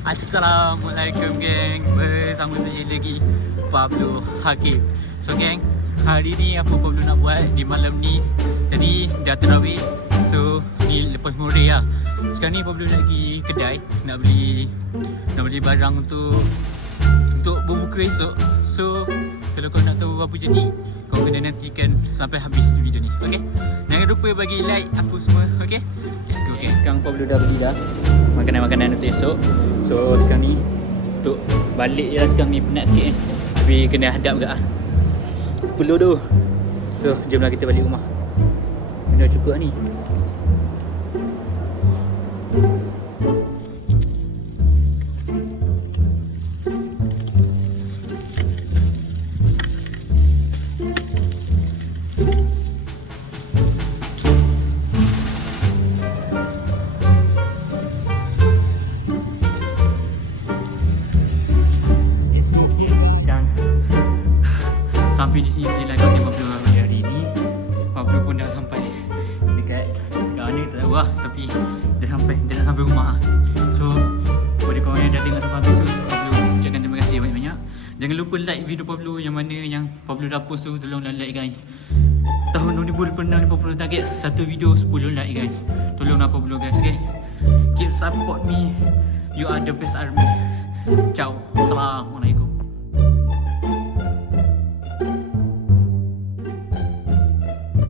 Assalamualaikum geng. Bersama saya lagi Pablo Hakim. So geng, hari ni apa Pablo nak buat di malam ni? Jadi dah tarawih. So ni lepas Murid lah. Sekarang ni Pablo nak pergi kedai nak beli barang untuk berbuka esok. So kalau kau nak tahu apa jadi, kau kena nantikan sampai habis video ni. Okay? Jangan lupa bagi like aku semua. Okay? Let's go geng. Sekarang Pablo dah beli dah makanan-makanan untuk esok. So sekarang ni untuk balik je lah. Sekarang ni penat sikit tapi kena hadap ke lah. Perlu tu. So jomlah kita balik rumah. Benda cukup lah ni. Sampai di sini je lah konten Pablo hari ni. Pablo pun dah sampai dekat mana tak tahu lah, tapi dah nak sampai rumah lah. So kepada korang yang dah tengok sampai habis tu, Pablo ucapkan terima kasih banyak-banyak. Jangan lupa like video Pablo yang mana yang Pablo dah post tu. Tolonglah like guys. Tahun 2050 target satu video 10 like guys. Tolonglah Pablo guys, okay? Keep support me. You are the best army. Ciao. Assalamualaikum.